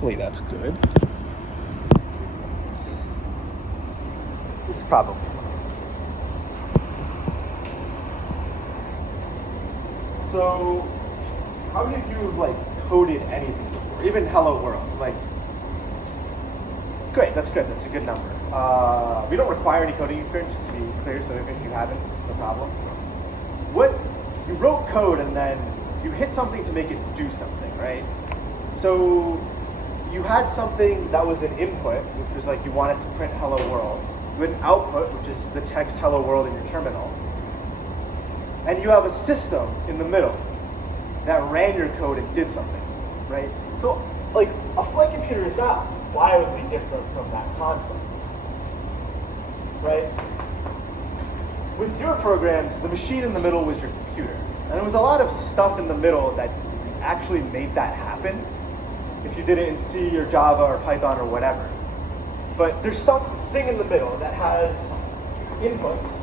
Hopefully that's good. It's probably. So, how many of you have coded anything before? Even Hello World? Great, that's good. That's a good number. We don't require any coding experience, just to be clear, so if you haven't, it's no problem. You wrote code and then you hit something to make it do something, right? So you had something that was an input, which was you wanted to print hello world. You had an output, which is the text hello world in your terminal. And you have a system in the middle that ran your code and did something, right? So a flight computer is not wildly different from that concept, right? With your programs, the machine in the middle was your computer. And there was a lot of stuff in the middle that actually made that happen if you did it in C or Java or Python or whatever. But there's something in the middle that has inputs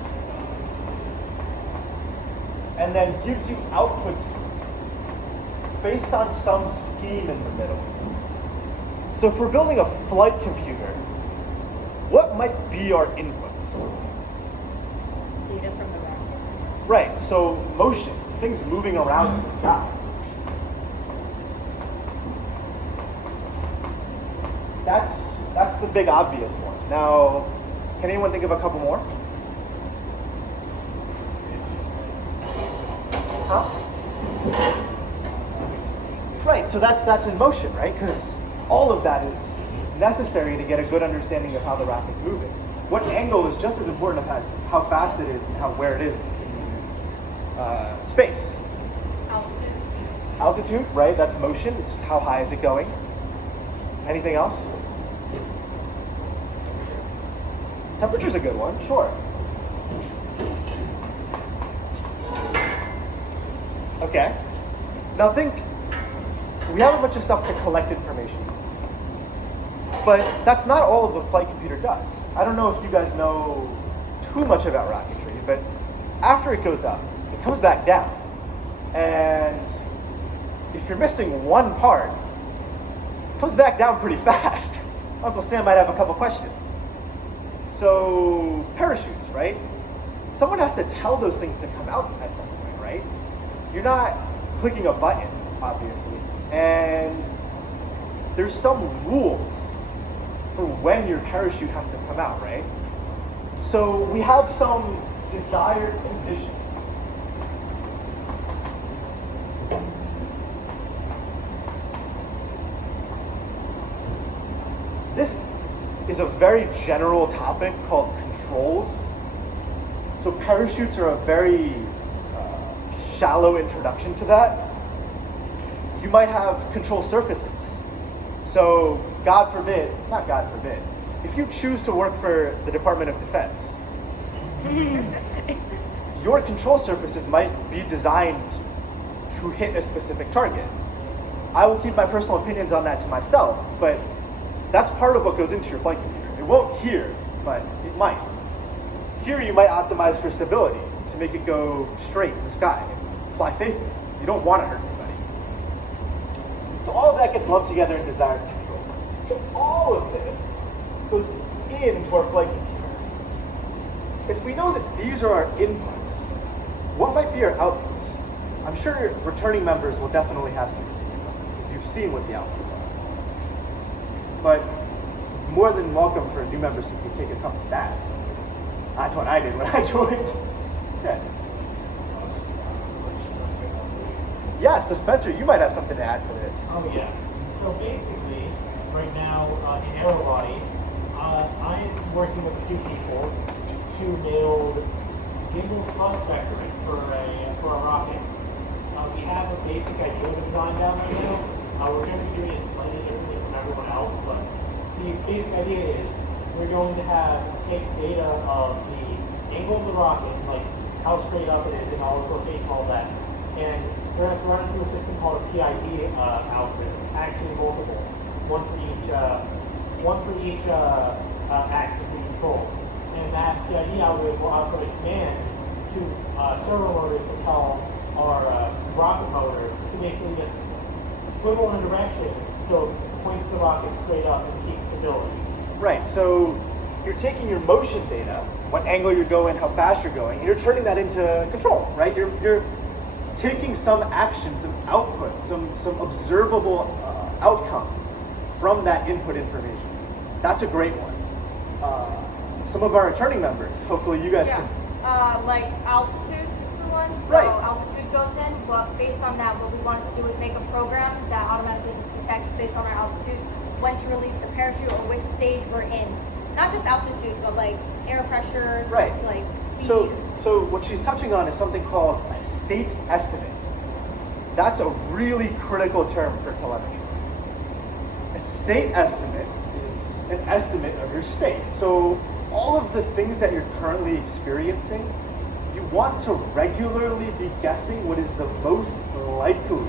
and then gives you outputs based on some scheme in the middle. So if we're building a flight computer, what might be our inputs? Data from the rocket. Right, so motion, things moving around in the sky. That's the big obvious one. Now, can anyone think of a couple more? Huh? Right, so that's in motion, right? Because all of that is necessary to get a good understanding of how the rocket's moving. What angle is just as important as how fast it is and where it is in space. Altitude. Altitude, right? That's motion. It's how high is it going? Anything else? Temperature's a good one, sure. Okay. Now we have a bunch of stuff to collect information. But that's not all the flight computer does. I don't know if you guys know too much about rocketry, but after it goes up, it comes back down. And if you're missing one part, it comes back down pretty fast. Uncle Sam might have a couple questions. So parachutes, right? Someone has to tell those things to come out at some point, right? You're not clicking a button, obviously. And there's some rules for when your parachute has to come out, right? So we have some desired conditions. This is a very general topic called controls. So parachutes are a very shallow introduction to that. You might have control surfaces. So not God forbid, if you choose to work for the Department of Defense, your control surfaces might be designed to hit a specific target. I will keep my personal opinions on that to myself, but that's part of what goes into your flight computer. It won't here, but it might. Here you might optimize for stability to make it go straight in the sky and fly safely. You don't want to hurt anybody. So all of that gets lumped together in desired control. So all of this goes into our flight computer. If we know that these are our inputs, what might be our outputs? I'm sure returning members will definitely have some opinions on this because you've seen what the outputs are. But more than welcome for new members to take a couple stabs. That's what I did when I joined. Yeah, so Spencer, you might have something to add for this. Oh yeah. So basically, right now in Aerobody, I am working with a few people to build gimbal thrust vectoring for our rockets. We have a basic idea of the design down right now. We're going to be doing it slightly differently from everyone else, but the basic idea is we're going to take data of the angle of the rocket, like how straight up it is and all its location, all that, and we're going to run it through a system called a PID algorithm, actually multiple, one for each axis we control. And that PID algorithm will output a command to servo motors to tell our rocket motor to basically just swivel in a direction So it points the rocket straight up and keeps stability. Right, so you're taking your motion data, what angle you're going, how fast you're going, and you're turning that into control, right? You're taking some action, some output, some observable outcome from that input information. That's a great one. Some of our returning members, hopefully you guys can. Like altitude is for one. So Right. altitude goes in, but based on that, what we wanted to do is make a program that automatically just detects based on our altitude when to release the parachute or which stage we're in. Not just altitude, but like air pressure, Right. like speed. So what she's touching on is something called a state estimate. That's a really critical term for telemetry. A state estimate is an estimate of your state. So all of the things that you're currently experiencing, you want to regularly be guessing what is the most likely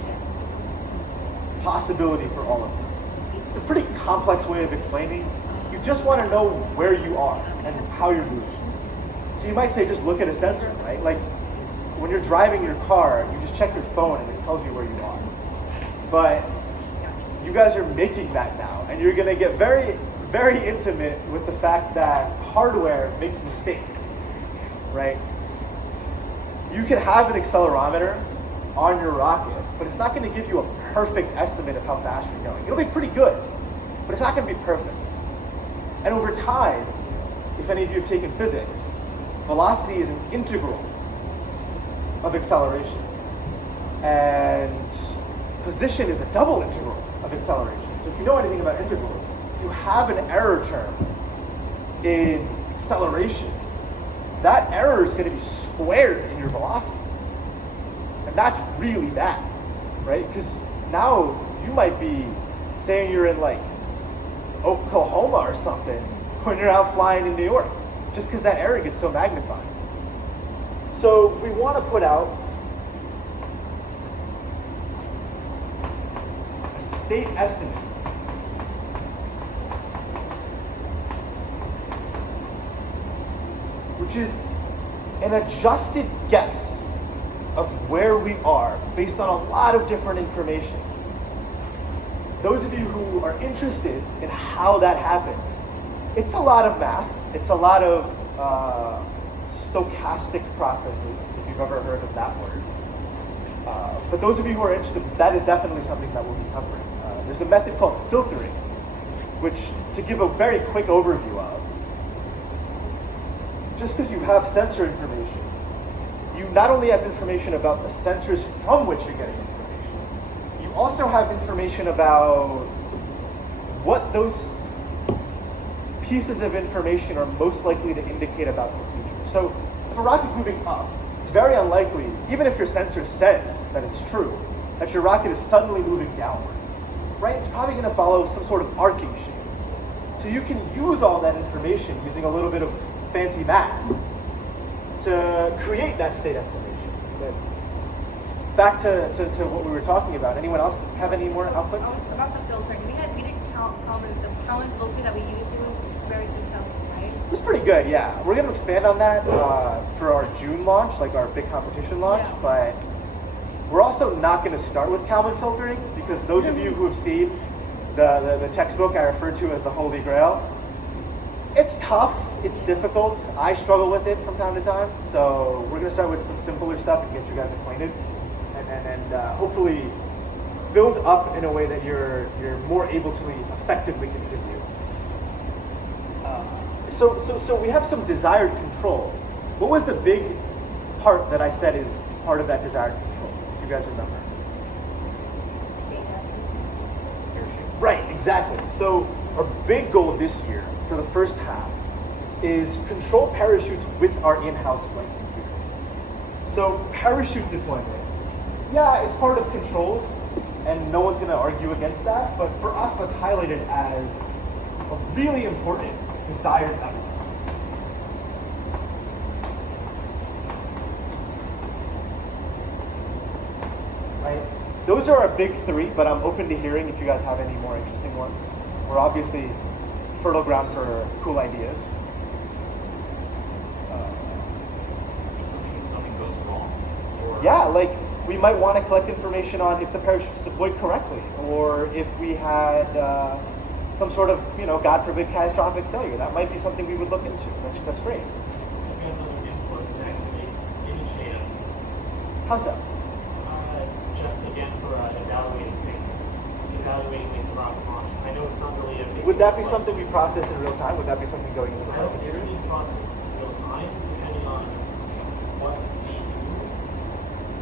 possibility for all of them. It's a pretty complex way of explaining. You just want to know where you are and how you're moving. So you might say, just look at a sensor, right? Like when you're driving your car, you just check your phone and it tells you where you are. But you guys are making that now, and you're going to get very, very intimate with the fact that hardware makes mistakes, right? You can have an accelerometer on your rocket, but it's not going to give you a perfect estimate of how fast you're going. It'll be pretty good, but it's not going to be perfect. And over time, if any of you have taken physics, velocity is an integral of acceleration. And position is a double integral of acceleration. So if you know anything about integrals, if you have an error term in acceleration, that error is going to be squared in your velocity. And that's really bad, right? Because now you might be saying you're in like Oklahoma or something when you're out flying in New York, just because that error gets so magnified. So we want to put out a state estimate. Which is an adjusted guess of where we are based on a lot of different information. Those of you who are interested in how that happens, it's a lot of math. It's a lot of stochastic processes, if you've ever heard of that word. But those of you who are interested, that is definitely something that we'll be covering. There's a method called filtering, which, to give a very quick overview of, just because you have sensor information, you not only have information about the sensors from which you're getting information, you also have information about what those pieces of information are most likely to indicate about the future. So if a rocket's moving up, it's very unlikely, even if your sensor says that it's true, that your rocket is suddenly moving downwards, right? It's probably going to follow some sort of arcing shape. So you can use all that information using a little bit of fancy math to create that state estimation. But back to what we were talking about. Anyone else have any more outputs? About the filtering, we did Calvin, the Calvin filter that we used, it was very successful, right? It was pretty good, yeah. We're going to expand on that for our June launch, like our big competition launch, Yeah. but we're also not going to start with Kalman filtering, because those of you who have seen the textbook I referred to as the Holy Grail, it's tough, it's difficult. I struggle with it from time to time, so we're going to start with some simpler stuff and get you guys acquainted, and hopefully build up in a way that you're more able to effectively contribute. So we have some desired control. What was the big part that I said is part of that desired control, if you guys remember? Right, exactly. So our big goal this year for the first half is control parachutes with our in-house flight computer. So parachute deployment, yeah, it's part of controls, and no one's going to argue against that, but for us, let's highlight it as a really important desired outcome. Right? Those are our big three, but I'm open to hearing if you guys have any more interesting ones. We're obviously fertile ground for cool ideas. Something goes wrong. Or Yeah, like we might want to collect information on if the parachute's deployed correctly, or if we had some sort of, God forbid, catastrophic failure. That might be something we would look into. That's great. Another input is actually image data. How's that? Just again for evaluating things, evaluating like the rocket launch. I know it's not really a big Would that be deal, something we process in real time? Would that be something going into the I don't market? think it really process in real time, depending on what we do.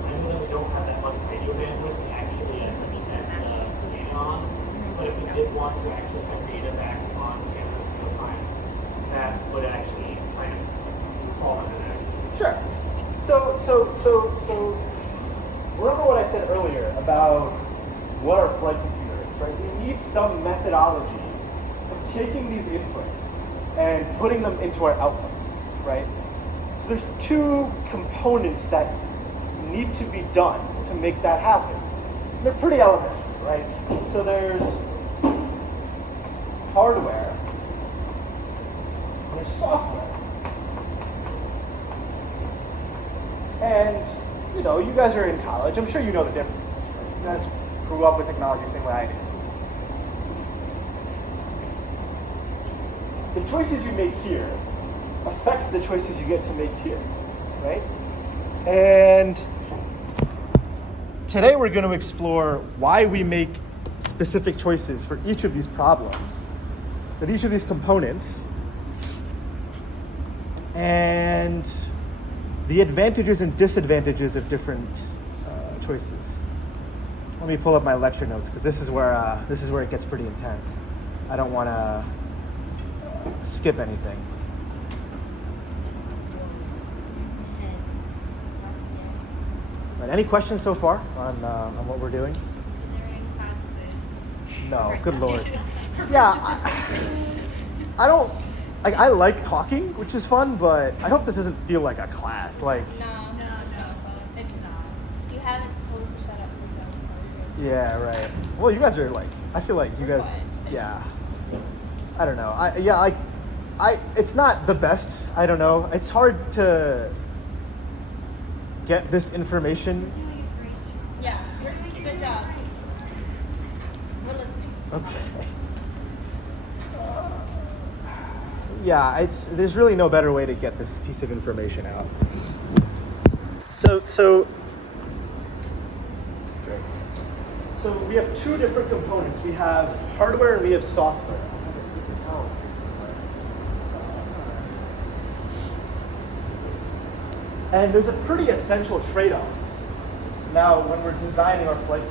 I know that we don't have that much radio bandwidth to actually send the data on, but if we did want to actually send data back on cameras in real time, that would actually kind of fall under that. Sure. So remember what I said earlier about what our flight computer is, right? We need some methodology of taking these inputs and putting them into our outputs, right? So there's two components that need to be done to make that happen. They're pretty elementary, right? So there's hardware and there's software. And, you guys are in college. I'm sure you know the difference. Right? You guys grew up with technology the same way I did. The choices you make here affect the choices you get to make here, right? And today we're going to explore why we make specific choices for each of these problems, with each of these components, and the advantages and disadvantages of different choices. Let me pull up my lecture notes because this is where it gets pretty intense. I don't want to skip anything. Right, any questions so far on what we're doing? Is there any class quiz? No, good lord. Yeah, I don't. I like talking, which is fun, but I hope this doesn't feel like a class. No, it's not. You haven't told us to shut up because so good. Yeah, right. Well, you guys are I feel like you guys, yeah. I don't know. It's not the best. I don't know. It's hard to get this information. You're doing a great job. Yeah, you're doing a good job. We're listening. Okay. Yeah, there's really no better way to get this piece of information out. So we have two different components. We have hardware and we have software. And there's a pretty essential trade-off now when we're designing our flight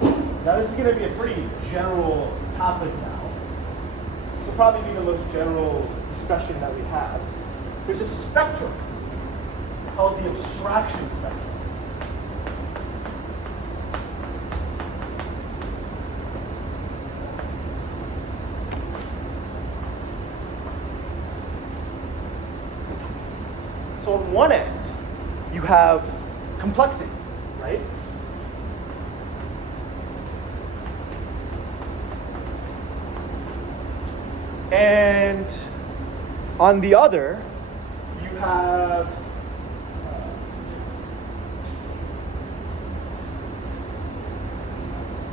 computer. Now this is going to be a pretty general topic now. This will probably be the most general discussion that we have. There's a spectrum called the abstraction spectrum. So on one end, you have complexity, right? And on the other, you have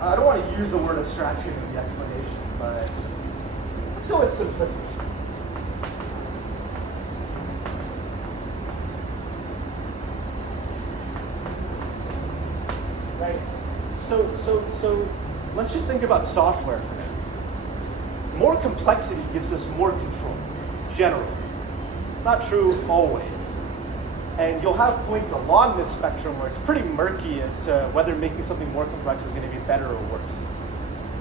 I don't want to use the word abstraction in the explanation, but let's go with simplicity. Right? So let's just think about software for now. More complexity gives us more control, generally. It's not true always. And you'll have points along this spectrum where it's pretty murky as to whether making something more complex is going to be better or worse.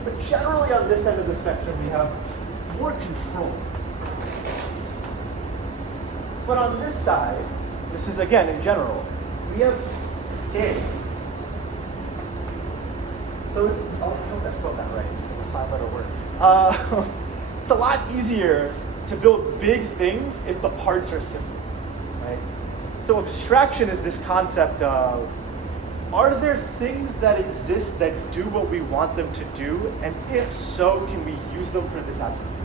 But generally on this end of the spectrum, we have more control. But on this side, this is again in general, we have scale. So it's, I hope I spelled that right, it's like a 5-letter word. It's a lot easier to build big things if the parts are simple, right? So abstraction is this concept of, are there things that exist that do what we want them to do? And if so, can we use them for this application?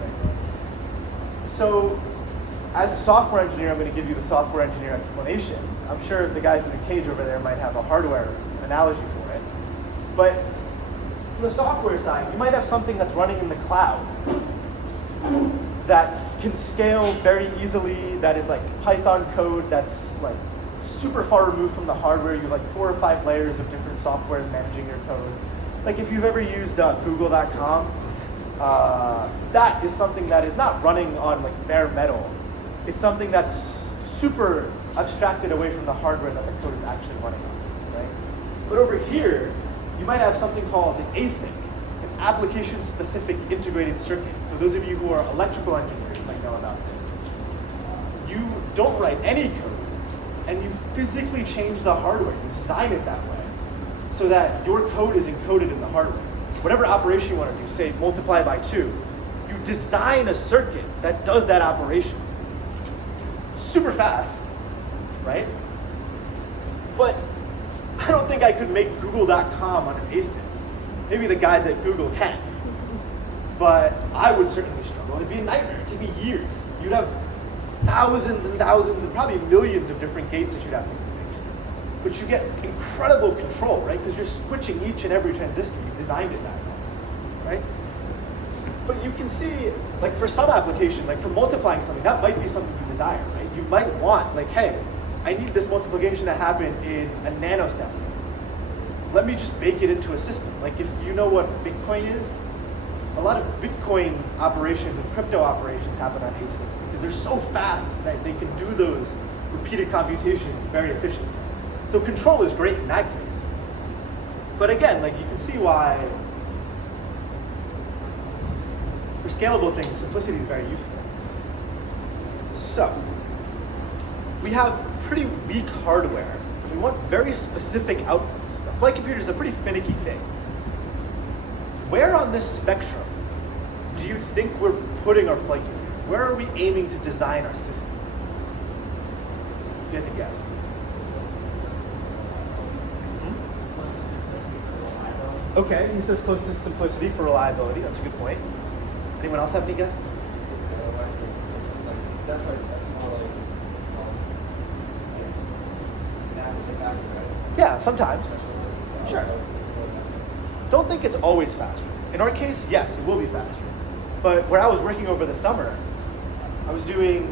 Right? So as a software engineer, I'm going to give you the software engineer explanation. I'm sure the guys in the cage over there might have a hardware analogy for it. But from the software side, you might have something that's running in the cloud that can scale very easily, that is like Python code that's like super far removed from the hardware. You have like 4 or 5 layers of different softwares managing your code. Like if you've ever used Google.com, that is something that is not running on like bare metal. It's something that's super abstracted away from the hardware that the code is actually running on, right? But over here, you might have something called an ASIC, an application-specific integrated circuit. So those of you who are electrical engineers might know about this. You don't write any code, and you physically change the hardware. You design it that way, so that your code is encoded in the hardware. Whatever operation you want to do, say multiply by 2, you design a circuit that does that operation. Super fast, right? But I don't think I could make Google.com on an ASIC. Maybe the guys at Google can. But I would certainly struggle. It'd be a nightmare. It'd take me years. You'd have thousands and thousands and probably millions of different gates that you'd have to configure. But you get incredible control, right? Because you're switching each and every transistor. You designed it that way, right? But you can see, like for some application, like for multiplying something, that might be something you desire, right? You might want, like, hey, I need this multiplication to happen in a nanosecond. Let me just bake it into a system. Like if you know what Bitcoin is, a lot of Bitcoin operations and crypto operations happen on ASICs because they're so fast that they can do those repeated computations very efficiently. So control is great in that case. But again, like you can see why for scalable things, simplicity is very useful. So we have pretty weak hardware. We want very specific outputs. A flight computer is a pretty finicky thing. Where on this spectrum do you think we're putting our flight computer? Where are we aiming to design our system? If you had to guess. Okay, he says close to simplicity for reliability. That's a good point. Anyone else have any guesses? That's more like it's called. Snap is faster, right? Yeah, sometimes. Sure. Don't think it's always faster. In our case, yes, it will be faster. But where I was working over the summer, I was doing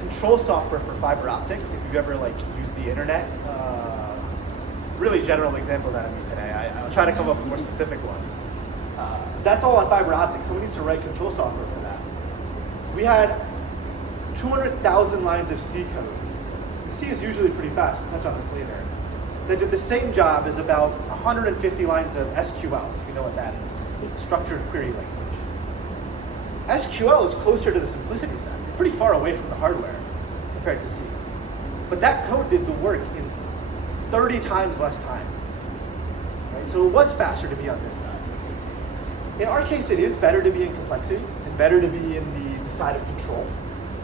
control software for fiber optics. If you've ever like used the internet, really general examples out of me today. I'll try to come up with more specific ones. That's all on fiber optics. Someone needs to write control software for that. We had 200,000 lines of C code. C is usually pretty fast. We'll touch on this later. That did the same job as about 150 lines of SQL, if you know what that is. Structured query language. SQL is closer to the simplicity side. It's pretty far away from the hardware compared to C. But that code did the work in 30 times less time. Right? So it was faster to be on this side. In our case, it is better to be in complexity and better to be in the side of control.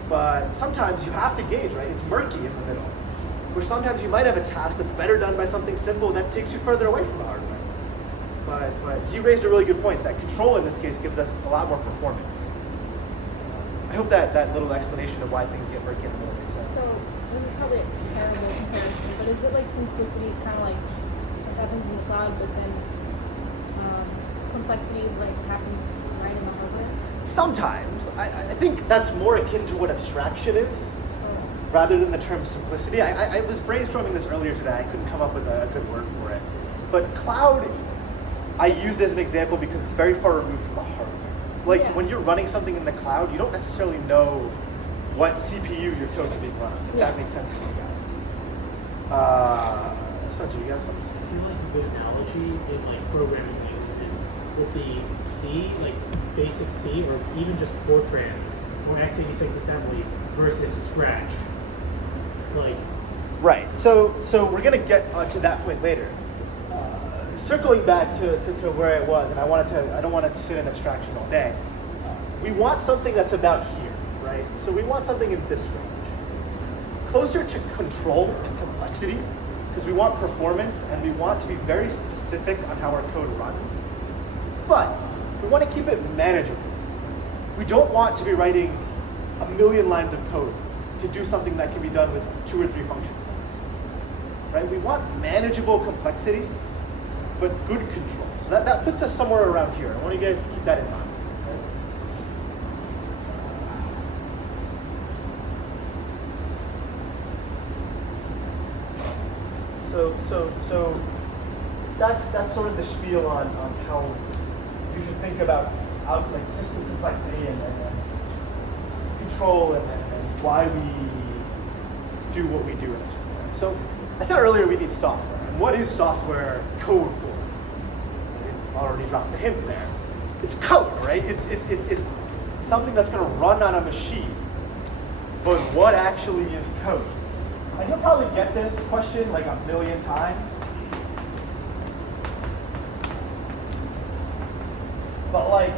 But sometimes you have to gauge, right? It's murky in the middle. Where sometimes you might have a task that's better done by something simple that takes you further away from the hardware. But you raised a really good point that control in this case gives us a lot more performance. I hope that little explanation of why things get murky in the middle makes sense. So this is probably a terrible comparison, but is it like simplicity is kind of like what happens in the cloud, but then complexity is like what happens right in the hardware? Sometimes. I think that's more akin to what abstraction is, rather than the term simplicity. I was brainstorming this earlier today. I couldn't come up with a good word for it. But cloud, I used as an example because it's very far removed from the hardware. Like when you're running something in the cloud, you don't necessarily know what CPU your code's being run on, if that makes sense to you guys. Spencer, you got something to say? I feel like a good analogy in like programming languages with the C, like basic C, or even just Fortran or x86 assembly versus Scratch. Like, right. So we're gonna get to that point later. Circling back to where I was, and I don't want to sit in abstraction all day. We want something that's about here, right? So we want something in this range, closer to control and complexity, because we want performance and we want to be very specific on how our code runs. But we want to keep it manageable. We don't want to be writing 1 million lines of code to do something that can be done with 2 or 3 function calls. Right? We want manageable complexity, but good control. So that puts us somewhere around here. I want you guys to keep that in mind. Right? So that's sort of the spiel on how you should think about like system complexity and control and why we do what we do in a certain way. So I said earlier we need software. And what is software code for? I already dropped the hint there. It's code, right? It's something that's going to run on a machine. But what actually is code? And you'll probably get this question like 1,000,000 times. But like,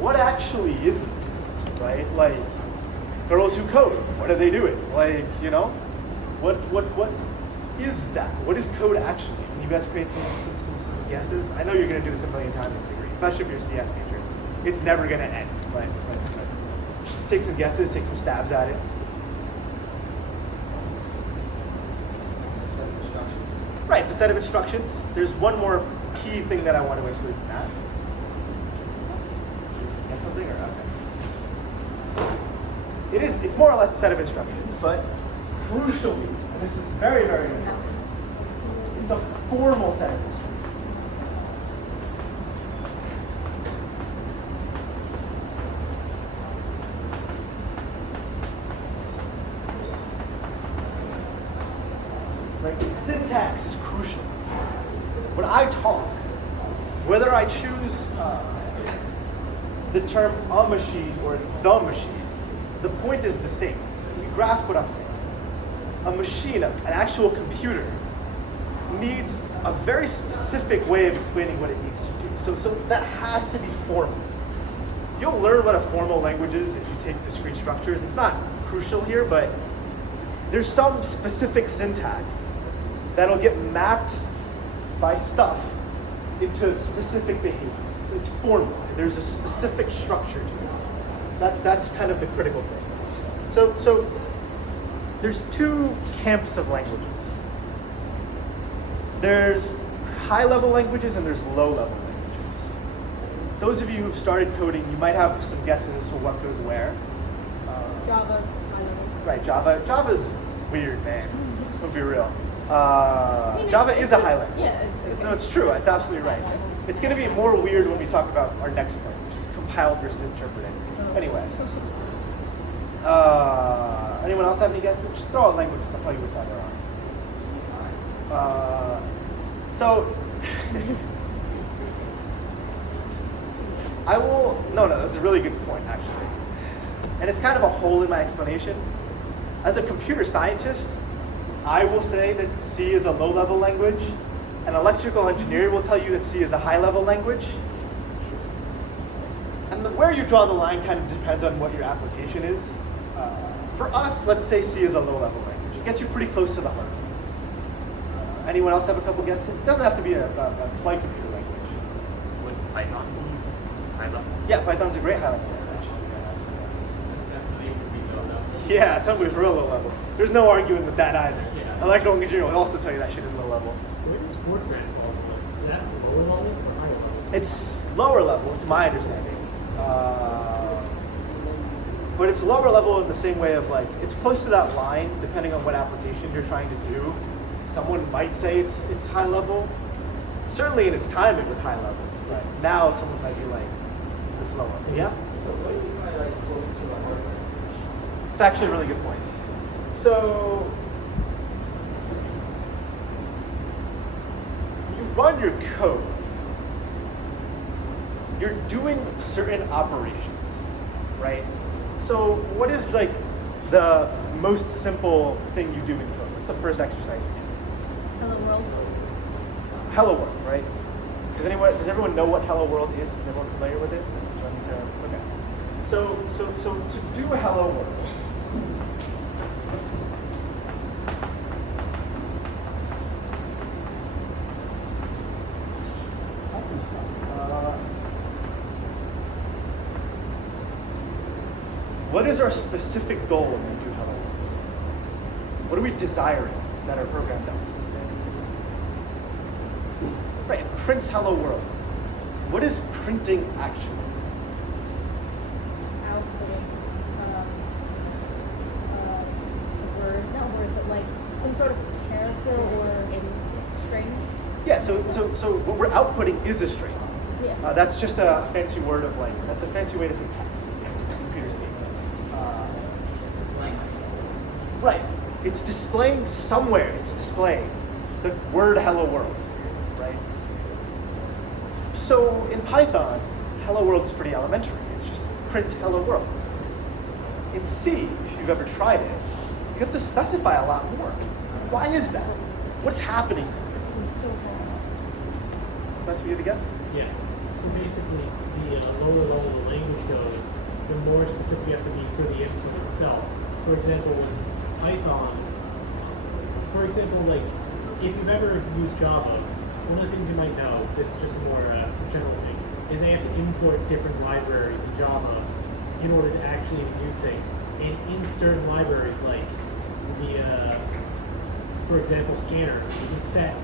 what actually is it, right? Like, girls who code, what are they doing? Like, you know, what is that? What is code actually? Can you guys create some guesses? I know you're going to do this 1,000,000 times in degree, especially if you're a CS major. It's never going to end. But take some guesses, take some stabs at it. Set of instructions. Right, it's a set of instructions. There's one more key thing that I want to include in that. Guess something or okay? It's more or less a set of instructions, but crucially, and this is very, very important, it's a formal set of instructions. Right? Syntax is crucial. When I talk, whether I choose the term a machine or the machine, the point is the same. You grasp what I'm saying. A machine, an actual computer, needs a very specific way of explaining what it needs to do. So that has to be formal. You'll learn what a formal language is if you take discrete structures. It's not crucial here, but there's some specific syntax that'll get mapped by stuff into specific behaviors. It's formal. There's a specific structure to it. That's kind of the critical thing. So there's 2 camps of languages. There's high-level languages and there's low-level languages. Those of you who've started coding, you might have some guesses as to what goes where. Java's high level. Right, Java's weird, man. Let's be real. Java is a high level. Yeah, No, it's true. It's absolutely right. It's going to be more weird when we talk about our next point, which is compiled versus interpreted. Anyway. Anyone else have any guesses? Just throw out languages. I'll tell you which side they're on. So, I will. No, that's a really good point, actually. And it's kind of a hole in my explanation. As a computer scientist, I will say that C is a low-level language. An electrical engineer will tell you that C is a high-level language. And where you draw the line kind of depends on what your application is. For us, let's say C is a low-level language. It gets you pretty close to the heart. Anyone else have a couple guesses? It doesn't have to be a flight computer language. Would Python be high level? Yeah, Python's a great high-level language. Assembly would be low level. Yeah, assembly is real low level. There's no arguing with that either. Yeah. Electrical engineering will also tell you that shit is low level. Where does Fortran fall? Is that lower level or higher level? It's lower level, to my understanding. But it's lower level in the same way of like, it's close to that line, depending on what application you're trying to do. Someone might say it's high level. Certainly in its time it was high level. But now someone might be like, it's low level. Yeah? So what do you mean by like closer to the heart language? It's actually a really good point. So, you run your code. You're doing certain operations, right? So what is like the most simple thing you do in code? What's the first exercise you do? Hello world. Hello world, right? Does everyone know what hello world is? Is everyone familiar with it? This is running term. Okay. So to do a hello world, what is our specific goal when we do hello world? What are we desiring that our program does? Right, it prints hello world. What is printing actually? Outputting a word, not word, but like some sort of character or string. Yeah, so what we're outputting is a string. Yeah. That's just a fancy word of like, that's a fancy way to say text in computer speak. Right, it's displaying somewhere, it's displaying the word hello world, right? So in Python, hello world is pretty elementary. It's just print hello world. In C, if you've ever tried it, you have to specify a lot more. Why is that? What's happening? Spencer, you have a guess? Yeah. So basically, the lower level the language goes, the more specific you have to be for the input itself. For example, with Python, for example, like if you've ever used Java, one of the things you might know, this is just more general thing, is they have to import different libraries in Java in order to actually use things. And in certain libraries, like the, for example, scanner, you can set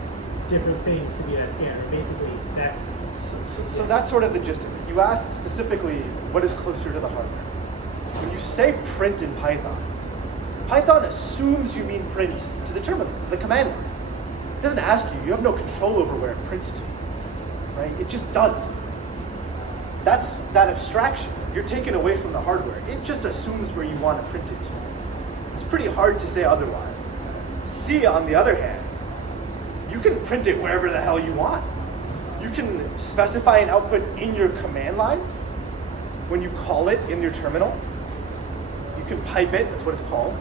different things to be that scanner. Basically, that's So that's sort of the gist of it. You asked specifically what is closer to the hardware. When you say print in Python, Python assumes you mean print to the terminal, to the command line. It doesn't ask you. You have no control over where it prints to, right? It just does. That's that abstraction. You're taken away from the hardware. It just assumes where you want to print it to. It's pretty hard to say otherwise. C, on the other hand, you can print it wherever the hell you want. You can specify an output in your command line when you call it in your terminal. You can pipe it, that's what it's called.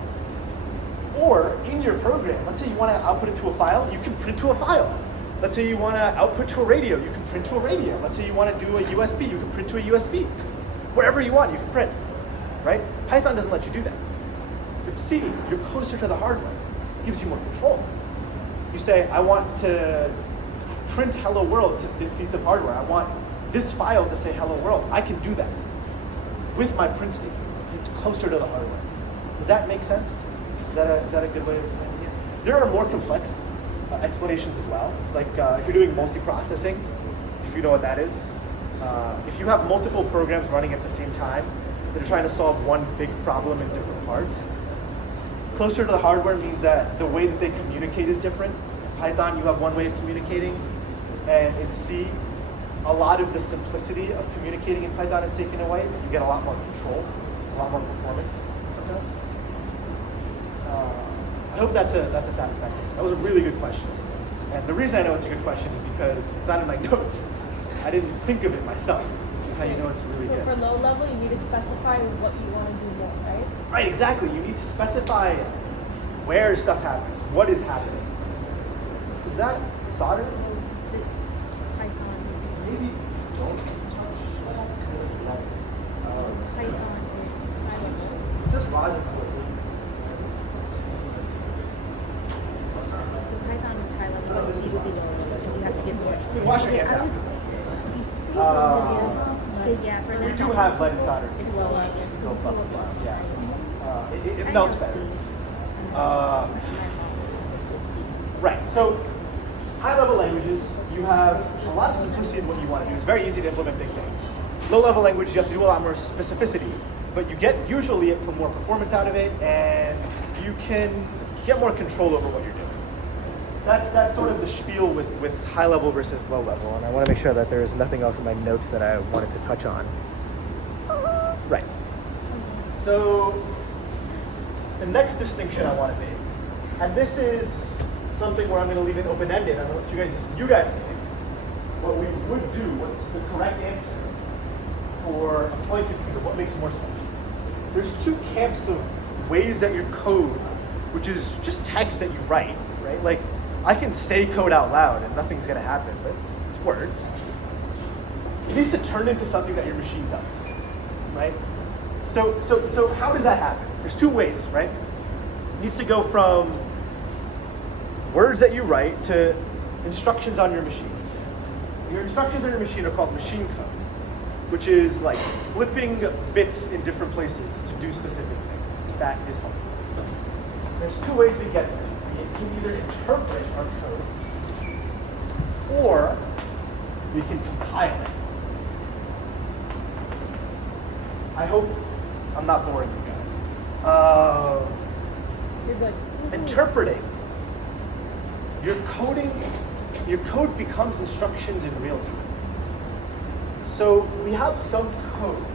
Or in your program, let's say you want to output it to a file, you can print to a file. Let's say you want to output to a radio, you can print to a radio. Let's say you want to do a USB, you can print to a USB. Wherever you want, you can print, right? Python doesn't let you do that. But C, you're closer to the hardware. It gives you more control. You say, I want to print hello world to this piece of hardware. I want this file to say hello world. I can do that with my print statement. It's closer to the hardware. Does that make sense? Is that a good way of explaining it? There are more complex explanations as well. Like if you're doing multiprocessing, if you know what that is. If you have multiple programs running at the same time that are trying to solve one big problem in different parts, closer to the hardware means that the way that they communicate is different. In Python, you have one way of communicating, and in C, a lot of the simplicity of communicating in Python is taken away. You get a lot more control, a lot more performance sometimes. I hope that's a satisfactory answer. That was a really good question. And the reason I know it's a good question is because it's not in my notes. I didn't think of it myself. This is how you know it's really good. So for low level, you need to specify what you want to do more, right? Right, exactly. You need to specify where stuff happens, what is happening. Is that solder? So this Python, Maybe don't touch that because it doesn't matter. so Python is high level. It says rosin for it. So Python is high level, but C would be low level because you have to give more. Wash your hands after. Yeah, for We do have lead and solder. It's low level. Go above the line, yeah. It melts better. Right, so high-level languages, you have a lot of simplicity in what you want to do. It's very easy to implement big things. Low-level language, you have to do a lot more specificity, but you get usually more performance out of it, and you can get more control over what you're doing. That's sort of the spiel with high-level versus low-level, and I want to make sure that there's nothing else in my notes that I wanted to touch on. Right. So the next distinction I want to make, and this is something where I'm going to leave it open-ended. I don't know what you guys think. What we would do, what's the correct answer for a flight computer? What makes more sense? There's two camps of ways that your code, which is just text that you write, right? Like I can say code out loud and nothing's going to happen, but it's words. It needs to turn into something that your machine does, right? So how does that happen? There's two ways, right? It needs to go from words that you write to instructions on your machine. Your instructions on your machine are called machine code. which is like flipping bits in different places to do specific things. That is helpful. There's two ways we get there. We can either interpret our code, or we can compile it. I hope I'm not boring you guys. You're good. Interpreting. Your code becomes instructions in real time. So we have some code.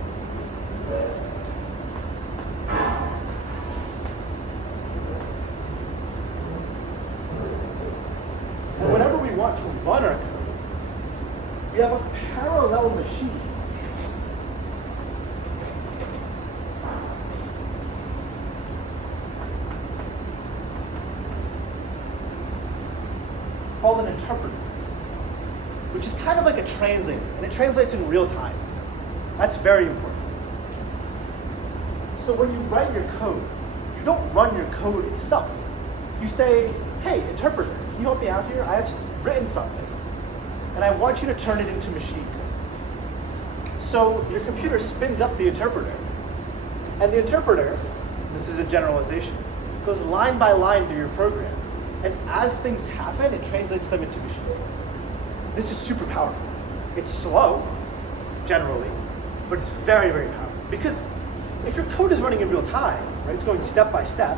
And whenever we want to run our code, we have a parallel machine. Called an interpreter, which is kind of like a translator, and it translates in real time. That's very important. So when you write your code, you don't run your code itself. You say, hey, interpreter, can you help me out here? I have written something, and I want you to turn it into machine code. So your computer spins up the interpreter, and the interpreter, this is a generalization, goes line by line through your program. And as things happen, it translates them into machine code. This is super powerful. It's slow, generally, but it's very, very powerful. Because if your code is running in real time, right, it's going step by step,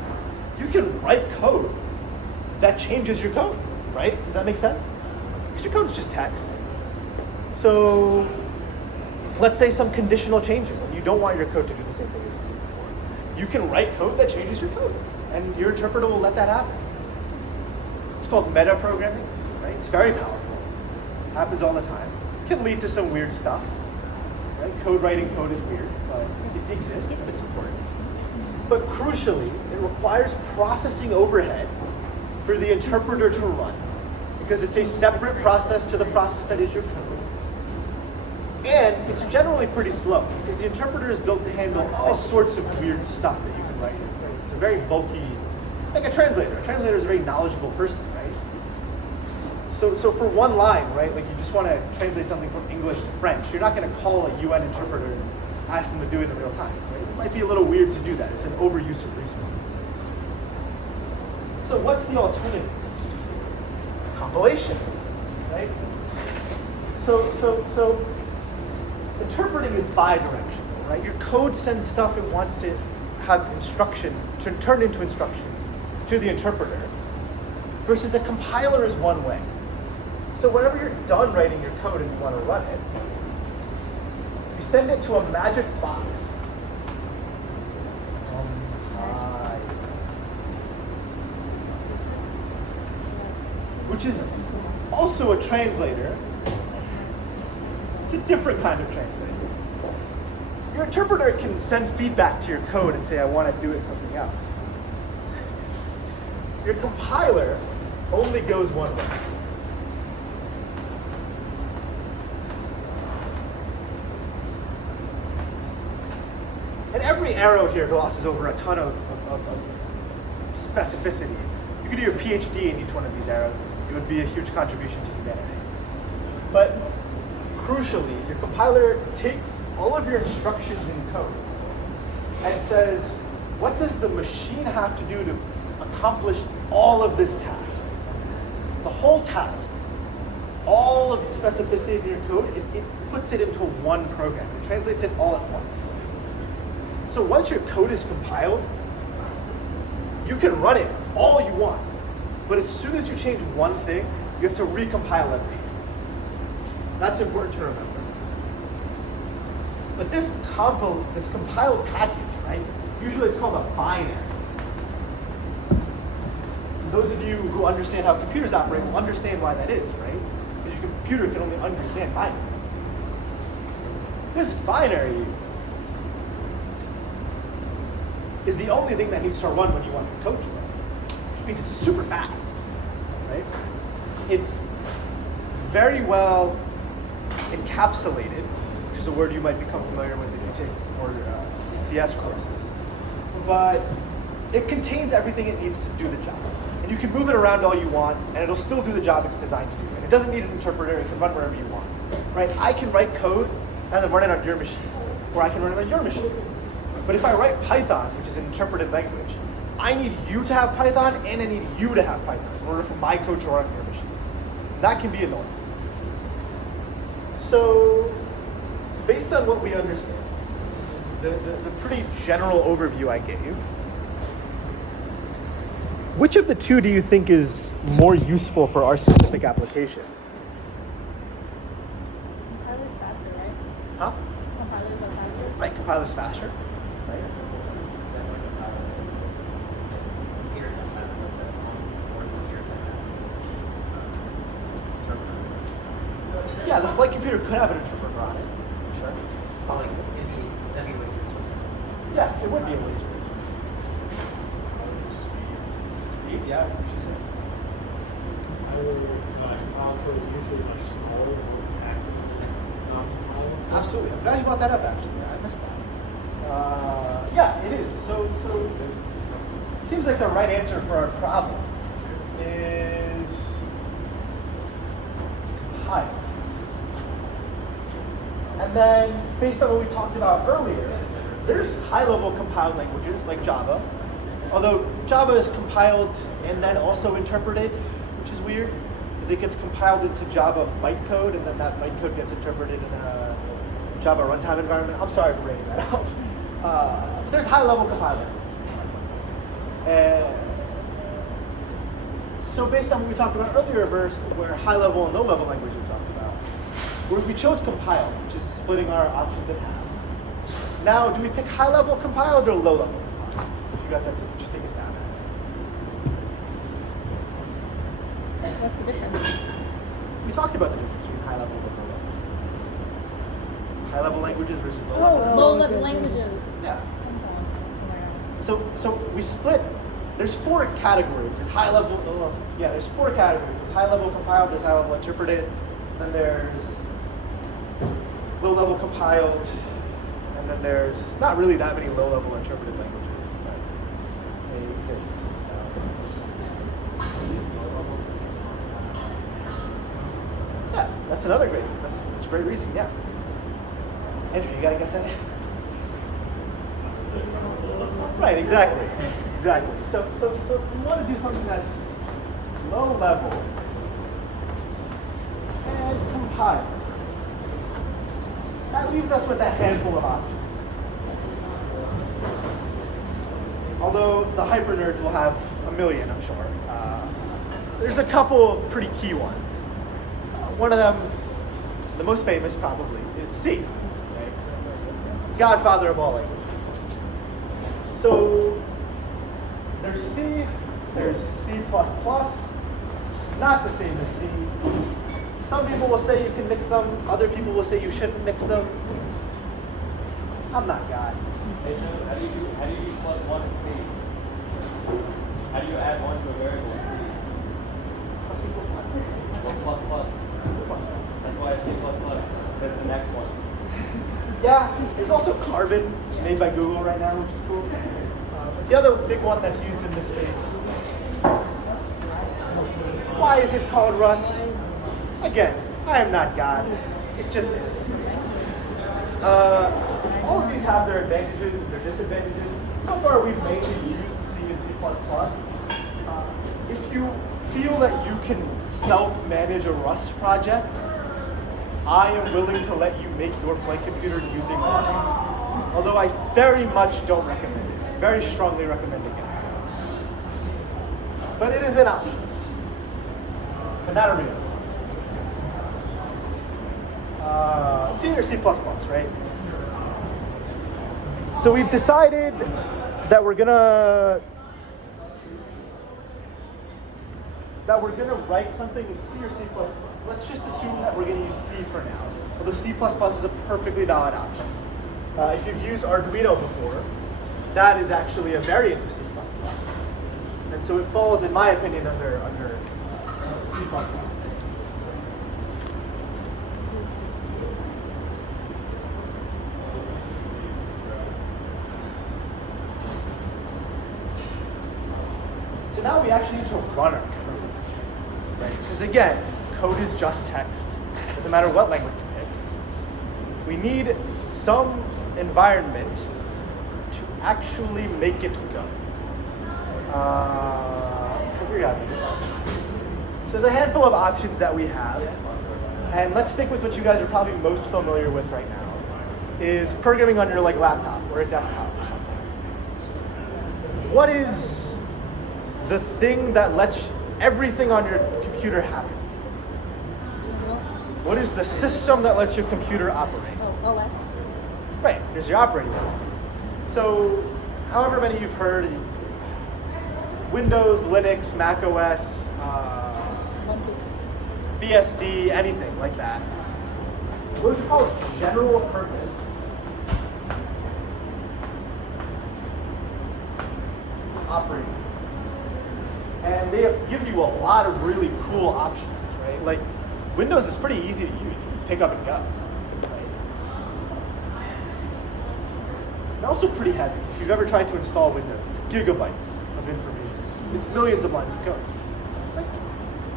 you can write code that changes your code, right? Does that make sense? Because your code is just text. So let's say some conditional changes, and you don't want your code to do the same thing as it did before. You can write code that changes your code, and your interpreter will let that happen. It's called meta-programming, right? It's very powerful. Happens all the time. Can lead to some weird stuff, right? Code writing code is weird, but it exists and it's important. But crucially, it requires processing overhead for the interpreter to run, because it's a separate process to the process that is your code. And it's generally pretty slow, because the interpreter is built to handle all sorts of weird stuff that you can write. It's a very bulky, like a translator. A translator is a very knowledgeable person, right? So for one line, right, like you just want to translate something from English to French, you're not going to call a UN interpreter and ask them to do it in real time, right? It might be a little weird to do that. It's an overuse of resources. So what's the alternative? Compilation, right? So interpreting is bi-directional, right? Your code sends stuff it wants to have instruction, to turn into instructions to the interpreter, versus a compiler is one way. So whenever you're done writing your code and you want to run it, you send it to a magic box. Which is also a translator. It's a different kind of translator. Your interpreter can send feedback to your code and say, I want to do it something else. Your compiler only goes one way. And every arrow here glosses over a ton of specificity. You could do your PhD in each one of these arrows. It would be a huge contribution to humanity. But crucially, your compiler takes all of your instructions in code and says, what does the machine have to do to accomplish all of this task? The whole task, all of the specificity in your code, it puts it into one program. It translates it all at once. So once your code is compiled, you can run it all you want. But as soon as you change one thing, you have to recompile everything. That's important to remember. But this compiled package, right? Usually it's called a binary. And those of you who understand how computers operate will understand why that is, right? Because your computer can only understand binary. This binary is the only thing that needs to run when you want your code to run. Which means it's super fast, right? It's very well encapsulated, which is a word you might become familiar with if you take more ECS courses. But it contains everything it needs to do the job. And you can move it around all you want, and it'll still do the job it's designed to do. And it doesn't need an interpreter, it can run wherever you want. Right? I can write code and then run it on your machine, or I can run it on your machine. But if I write Python, which is an interpreted language, I need you to have Python and I need you to have Python in order for my code to run on your machines. That can be annoying. So, based on what we understand, the pretty general overview I gave, which of the two do you think is more useful for our specific application? Compiler's faster, right? Huh? Compilers are faster. Right, compiler's faster. Right? Yeah, the flight computer could have an interpreter on it. Sure. Possible. That'd be a waste of resources. Yeah, it would be a waste of resources. Yeah, she said. Compile code is usually much smaller and more compact. Absolutely. I'm glad you brought that up, actually. I missed that. Yeah, it is. So it seems like the right answer for our problem is compile. And then, based on what we talked about earlier, there's high-level compiled languages like Java. Although Java is compiled and then also interpreted, which is weird, because it gets compiled into Java bytecode, and then that bytecode gets interpreted in a Java runtime environment. I'm sorry for bringing that up. But there's high-level compiling. So based on what we talked about earlier, where high-level and low-level language we talked about, where we chose compiled, which is splitting our options in half. Now, do we pick high-level compiled or low-level compiled? If you guys have to just take a stab at it. What's the difference? We talked about the difference between high-level and low-level. High-level languages versus low-level. Low-level languages. Yeah. So we split. There's 4 categories. There's high-level. There's 4 categories. There's high-level compiled. There's high-level interpreted. Then there's low-level compiled. And then there's not really that many low-level interpreted languages, but they exist. Yeah, that's another great. That's a great reason. Yeah. Andrew, you got to guess at it. Right. Exactly. So we want to do something that's low level and compiled. That leaves us with a handful of options. Although the hyper nerds will have a million, I'm sure. There's a couple pretty key ones. One of them, the most famous probably, is C. Right? Godfather of all languages. So there's C, there's C++, not the same as C. Some people will say you can mix them, other people will say you shouldn't mix them. I'm not God. Hey, Joe, how do you do +1 in C? How do you add 1 to a variable in C? Well, plus. That's why it's C++. That's the next one. Yeah, there's also Carbon, made by Google right now, which is cool. The other big one that's used in this space. Why is it called Rust? Again, I am not God. It just is. All of these have their advantages and their disadvantages. So far, we've mainly used C and C++. If you feel that you can self-manage a Rust project, I am willing to let you make your flight computer using Rust. Although I very much don't recommend it. Very strongly recommend against it. But it is an option. But not a real. C or C++, right? So we've decided that we're gonna write something in C or C++. Let's just assume that we're gonna use C for now. Although C++ is a perfectly valid option. If you've used Arduino before, that is actually a variant of C++. And so it falls, in my opinion, under C++. So now we actually need to run our code, right? Because again, code is just text. Doesn't matter what language you pick. We need some environment to actually make it go. So here you have it. So there's a handful of options that we have. And let's stick with what you guys are probably most familiar with right now, is programming on your like laptop or a desktop or something. What is the thing that lets everything on your computer happen? What is the system that lets your computer operate? Oh, OS. Right, here's your operating system. So, however many you've heard, Windows, Linux, Mac OS, BSD, anything like that. Those are called general purpose operating systems. And they give you a lot of really cool options, right? Like, Windows is pretty easy to use, pick up and go. Right? They're also pretty heavy. If you've ever tried to install Windows, it's gigabytes of information. It's millions of lines of code.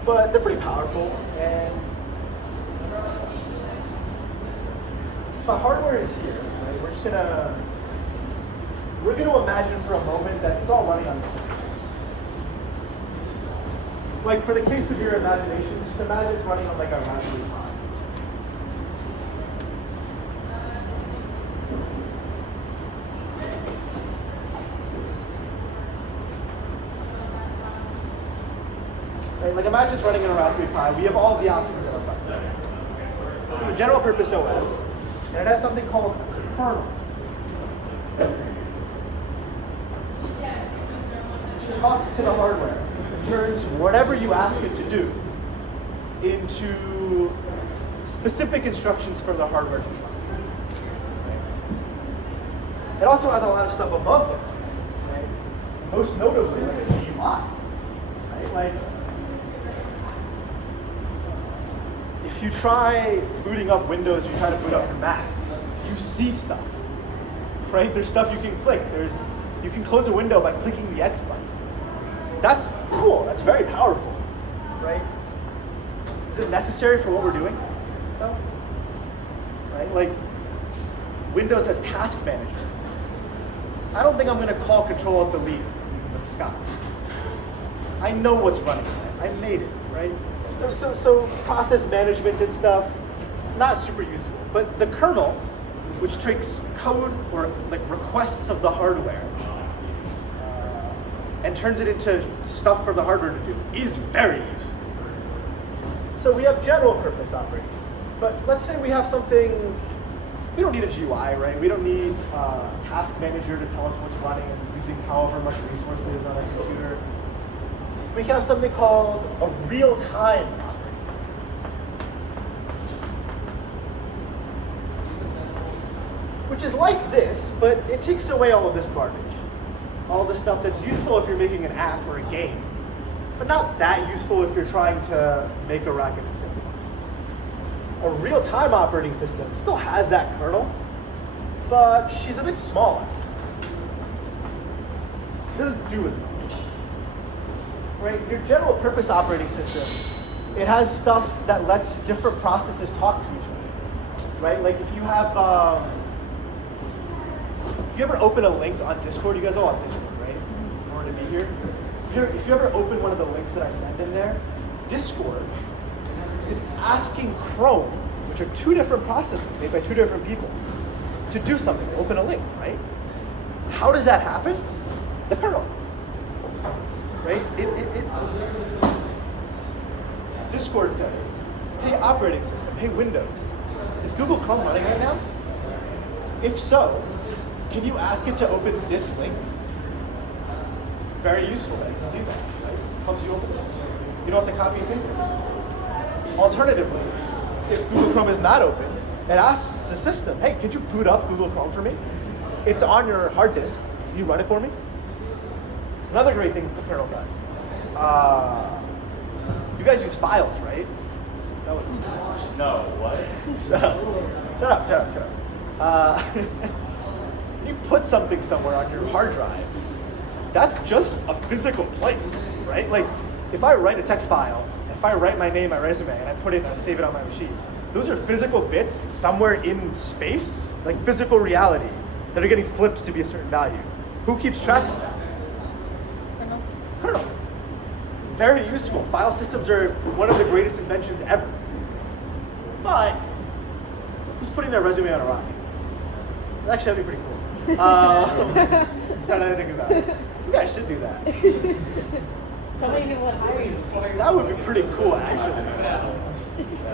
But they're pretty powerful, and the hardware is here. Right? We're gonna imagine for a moment that it's all running on the system. Like for the case of your imagination, just imagine it's running on like a Raspberry Pi. Right? Like imagine it's running on a Raspberry Pi. We have all the options in our button. We have a general purpose OS, and it has something called a kernel. Which talks to the hardware. Turns whatever you ask it to do into specific instructions for the hardware to run. Right? It also has a lot of stuff above it, right? Most notably, like a GUI. Right? Like, if you try booting up Windows, you try to boot up your Mac, you see stuff. Right? There's stuff you can click. You can close a window by clicking the X button. That's cool. That's very powerful, right? Is it necessary for what we're doing? No. Right? Like, Windows has Task Manager. I don't think I'm going to call Control-Alt-Delete with Scott. I know what's running. I made it, right? So process management and stuff, not super useful. But the kernel, which takes code or like requests of the hardware, and turns it into stuff for the hardware to do, is very useful. So we have general purpose operating systems. But let's say we have something, we don't need a GUI, right? We don't need a task manager to tell us what's running and using however much resources on a computer. We can have something called a real-time operating system. Which is like this, but it takes away all of this garbage. All the stuff that's useful if you're making an app or a game, but not that useful if you're trying to make a racket that's going to fly. A real-time operating system still has that kernel, but she's a bit smaller. Doesn't do as much. Right? Your general purpose operating system, it has stuff that lets different processes talk to each other. Right? Like if you have if you ever open a link on Discord, you guys all have Discord, right? In order to be here. If you ever open one of the links that I send in there, Discord is asking Chrome, which are two different processes made by two different people, to do something, open a link, right? How does that happen? The kernel, right? Discord says, hey, operating system, hey, Windows, is Google Chrome running right now? If so, can you ask it to open this link? Very useful that you can do that, right? Helps you open links. You don't have to copy and paste it. Alternatively, if Google Chrome is not open, it asks the system, hey, could you boot up Google Chrome for me? It's on your hard disk. Can you run it for me? Another great thing the kernel does. You guys use files, right? That was No, what? Shut up. You put something somewhere on your hard drive, that's just a physical place, right? Like, if I write a text file and if I write my name, my resume, and I put it and I save it on my machine, those are physical bits somewhere in space, like physical reality, that are getting flipped to be a certain value. Who keeps track of that? Kernel. Very useful. File systems are one of the greatest inventions ever. But who's putting their resume on a rocket? Actually, that'd be pretty cool. Now that I think about it. You guys should do that. So many people would hire you. That would be pretty cool, actually.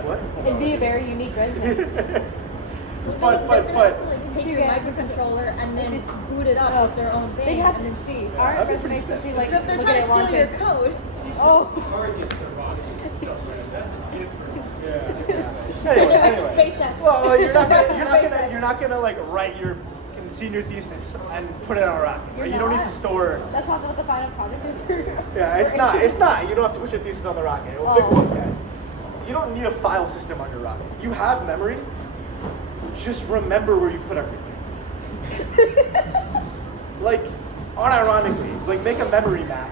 What? It'd be a very unique resume. But Take your microcontroller and then boot it up with their own thing They'd have and to then see. Our that'd be resumes pretty would be sick. like, So if they're look trying at to it long steal your term. code, Oh. Target the rocket somewhere. That's different. Anyway. SpaceX. Well, you're not gonna, SpaceX. you're not gonna like write your senior thesis and put it on a rocket. Right? You don't need to store. That's not what the final product is. Yeah, it's not. It's not. You don't have to put your thesis on the rocket. It will big book, guys. You don't need a file system on your rocket. You have memory. Just remember where you put everything. Like, unironically, like make a memory map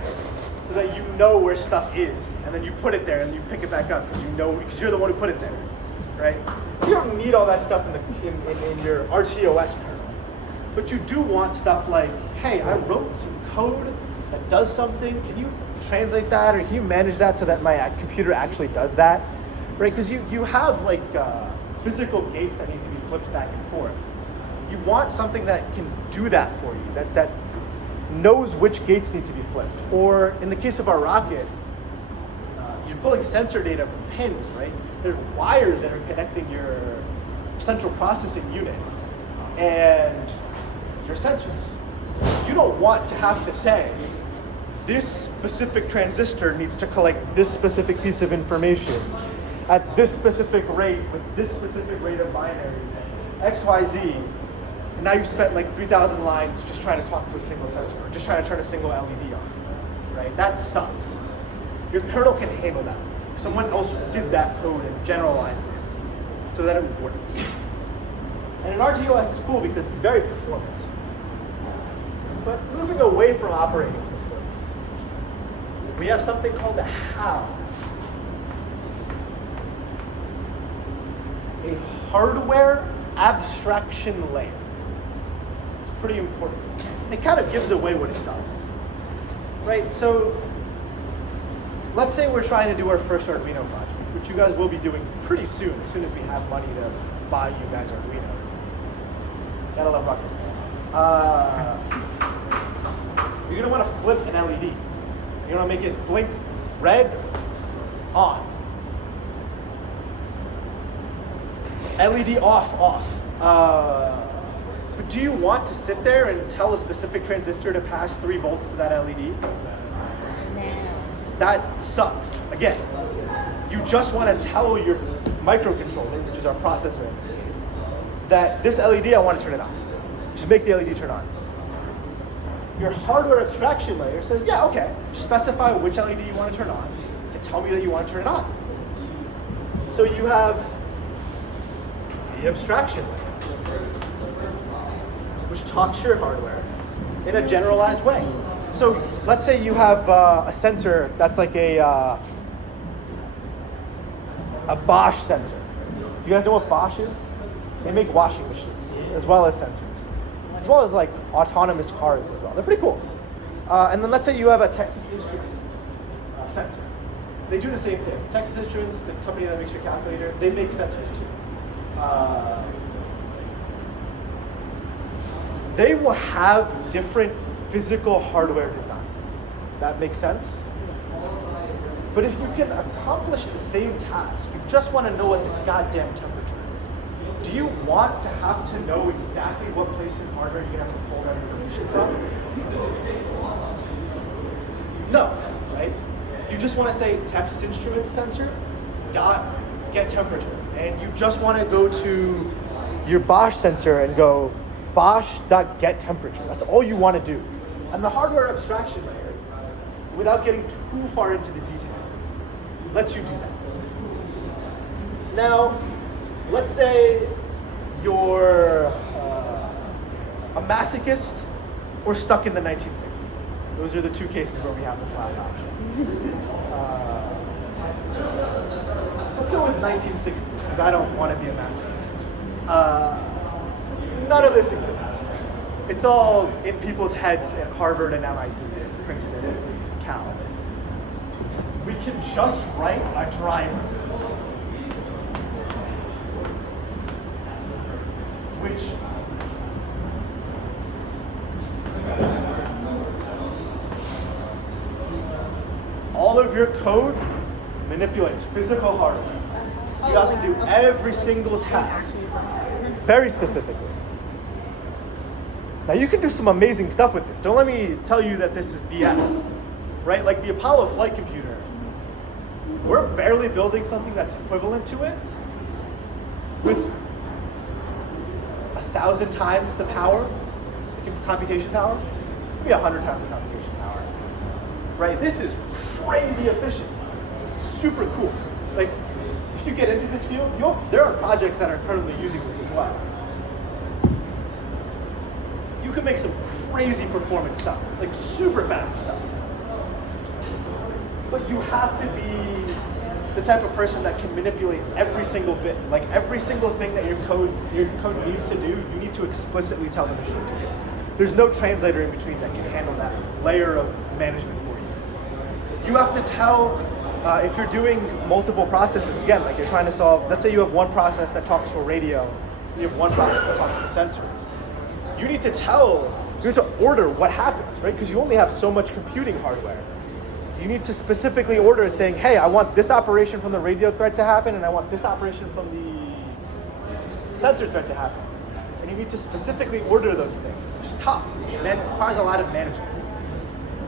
so that you know where stuff is, and then you put it there and you pick it back up because you know because you're the one who put it there, right? You don't need all that stuff in your RTOS kernel, but you do want stuff like, hey, I wrote some code that does something. Can you translate that, or can you manage that so that my computer actually does that, right? Because you have like physical gates that need to be flipped back and forth. You want something that can do that for you, that knows which gates need to be flipped. Or in the case of our rocket, you're pulling sensor data from pins, right? There's wires that are connecting your central processing unit and your sensors. You don't want to have to say, this specific transistor needs to collect this specific piece of information at this specific rate with this specific rate of binary, XYZ. And now you've spent like 3,000 lines just trying to talk to a single sensor, or just trying to turn a single LED on, right? That sucks. Your kernel can handle that. Someone else did that code and generalized it so that it works. And an RTOS is cool because it's very performant. But moving away from operating systems, we have something called a how. A hardware abstraction layer. It's pretty important. It kind of gives away what it does, right? So let's say we're trying to do our first Arduino project, which you guys will be doing pretty soon as we have money to buy you guys Arduinos. Gotta love rockets. You're gonna want to flip an LED. You're gonna make it blink red, on. LED off, off. But do you want to sit there and tell a specific transistor to pass 3 volts to that LED? No. That sucks. Again, you just want to tell your microcontroller, which is our processor in this case, that this LED, I want to turn it on. Just make the LED turn on. Your hardware abstraction layer says, yeah, okay, just specify which LED you want to turn on and tell me that you want to turn it on. So you have the abstraction layer, which talks to your hardware in a generalized way. So let's say you have a sensor that's like a Bosch sensor. Do you guys know what Bosch is? They make washing machines as well as sensors, as well as like autonomous cars as well. They're pretty cool. And then let's say you have a Texas Instruments sensor. They do the same thing. Texas Instruments, the company that makes your calculator, they make sensors too. They will have different physical hardware designs. That makes sense? But if you can accomplish the same task, you just want to know what the goddamn temperature is. Do you want to have to know exactly what place in hardware you're going to have to pull that information from? No, right? You just want to say Texas Instruments sensor dot get temperature. And you just want to go to your Bosch sensor and go Bosch.get temperature. That's all you want to do. And the hardware abstraction layer, without getting too far into the details, lets you do that. Now, let's say you're a masochist or stuck in the 1960s. Those are the two cases where we have this last option. Let's go with 1960s, because I don't want to be a masochist. None of this exists. It's all in people's heads at Harvard and MIT and Princeton and Cal. We can just write a driver, which all of your code manipulates physical hardware. You have to do every single task very specifically. Now you can do some amazing stuff with this. Don't let me tell you that this is BS, right? Like the Apollo flight computer, we're barely building something that's equivalent to it with 1,000 times the power, computation power, maybe 100 times the computation power, right? This is crazy efficient, super cool. Like, if you get into this field, there are projects that are currently using this as well. You can make some crazy performance stuff, like super fast stuff. But you have to be the type of person that can manipulate every single bit. Like every single thing that your code needs to do, you need to explicitly tell the machine to do. There's no translator in between that can handle that layer of management for you. You have to tell, if you're doing multiple processes, again, like you're trying to solve, let's say you have one process that talks to a radio, and you have one process that talks to sensors. You need to order what happens, right? Because you only have so much computing hardware. You need to specifically order saying, hey, I want this operation from the radio thread to happen, and I want this operation from the sensor thread to happen. And you need to specifically order those things, which is tough. It requires a lot of management.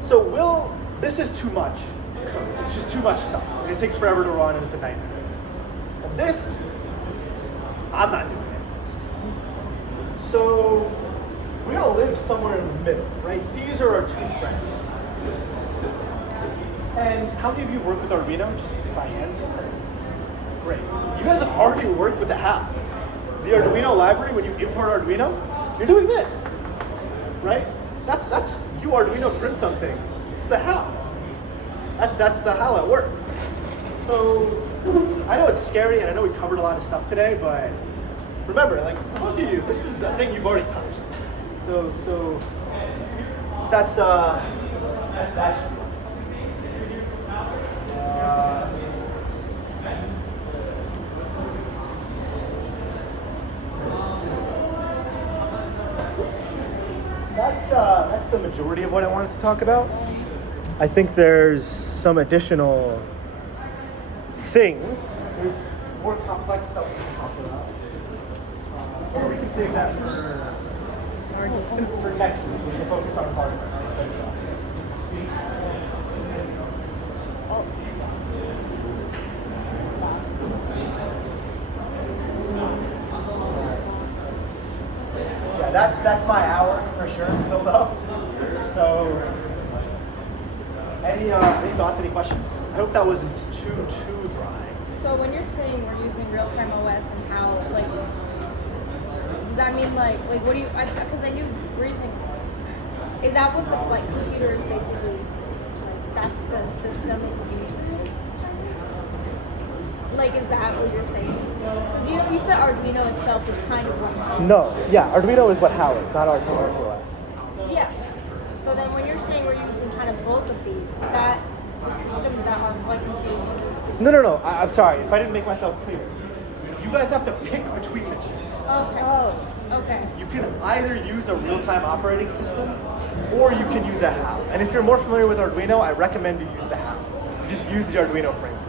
So this is too much code. It's just too much stuff. And it takes forever to run, and it's a nightmare. And this, I'm not doing it. So we're gonna live somewhere in the middle, right? These are our two friends. And how many of you work with Arduino, just by hands? Great. You guys have already worked with the HAL. The Arduino library, when you import Arduino, you're doing this, right? That's you Arduino print something. It's the HAL. That's the HAL at work. So I know it's scary, and I know we covered a lot of stuff today, but remember, like for most of you, this is a thing you've already touched. So that's that. That's the majority of what I wanted to talk about. I think there's some additional things. There's more complex stuff we can talk about. Or we can save that for next week. We can focus on hardware. Yeah, that's my hour for sure filled up. So, any thoughts, any questions? I hope that wasn't too dry. So when you're saying we're using real-time OS and how, like, does that mean like what do you, because I knew we're using, is that what the flight computer is basically, like that's the system it uses? Like, is that what you're saying? Because you said Arduino itself is kind of what. No, yeah, Arduino is what HAL is, not RTOS. Yeah. So then when you're saying we're using kind of both of these, is that the system that our flight computer uses? No. I'm sorry if I didn't make myself clear. You guys have to pick between the two. Okay. Oh. Okay. You can either use a real-time operating system, or you can use a HAL. And if you're more familiar with Arduino, I recommend you use the HAL. You just use the Arduino framework.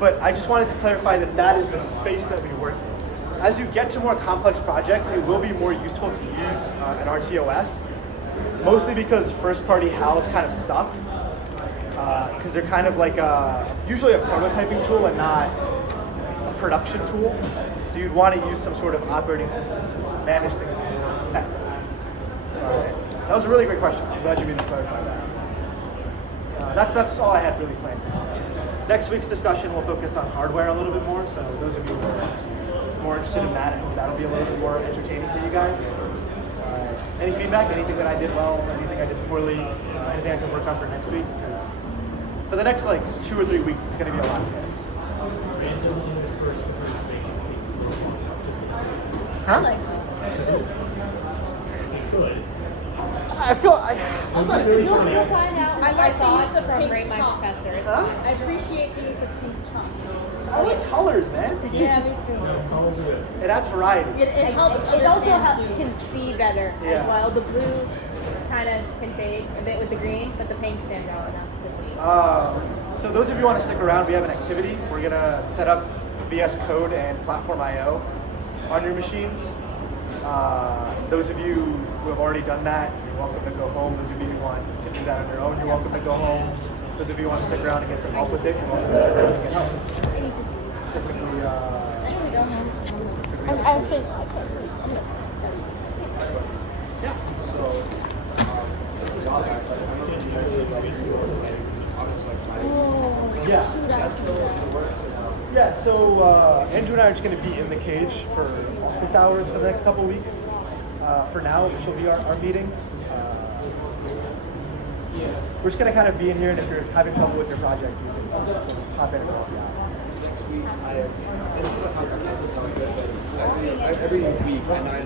But I just wanted to clarify that is the space that we work in. As you get to more complex projects, it will be more useful to use an RTOS, mostly because first-party HALs kind of suck, because they're kind of like usually a prototyping tool and not a production tool. So you'd want to use some sort of operating system to manage things effectively. That was a really great question. I'm glad you made me clarify that. That's all I had really planned. Next week's discussion will focus on hardware a little bit more, so those of you who are more interested in that, I hope that'll be a little bit more entertaining for you guys. Any feedback, anything that I did well, anything I did poorly, anything I can work on for next week? Because for the next like 2 or 3 weeks, it's going to be a lot of this. Randomly interspersed with participating things. Just insane. Huh? You could. I feel I'm not really sure. You'll find out I my like the use thoughts of from pink Rate My chalk. Professor. It's Huh? fine. I appreciate the use of pink chalk. I like colors, man. Yeah, me too. Colors are good. It adds variety. It helps. It also understand. can see better Yeah. as well. The blue kind of can fade a bit with the green, but the pink stands out enough to see. So those of you who want to stick around, we have an activity. We're gonna set up VS Code and Platform IO on your machines. Those of you who have already done that, you're welcome to go home. Those of you who want to do that on your own, you're welcome to go home. Those of you who want to stick around and get some help with it, you're welcome to stick around and get help. I need to sleep. Typically, I need to go home. I can't sleep. I'm just studying. yeah. Yeah. Shoot out. Yeah, so Andrew and I are just going to be in the cage for office hours for the next couple of weeks. For now, which will be our meetings. We're just going to kind of be in here, and if you're having trouble with your project, you can hop in and help you out. Next week, this is what got canceled, so I'm good, but every week, I know I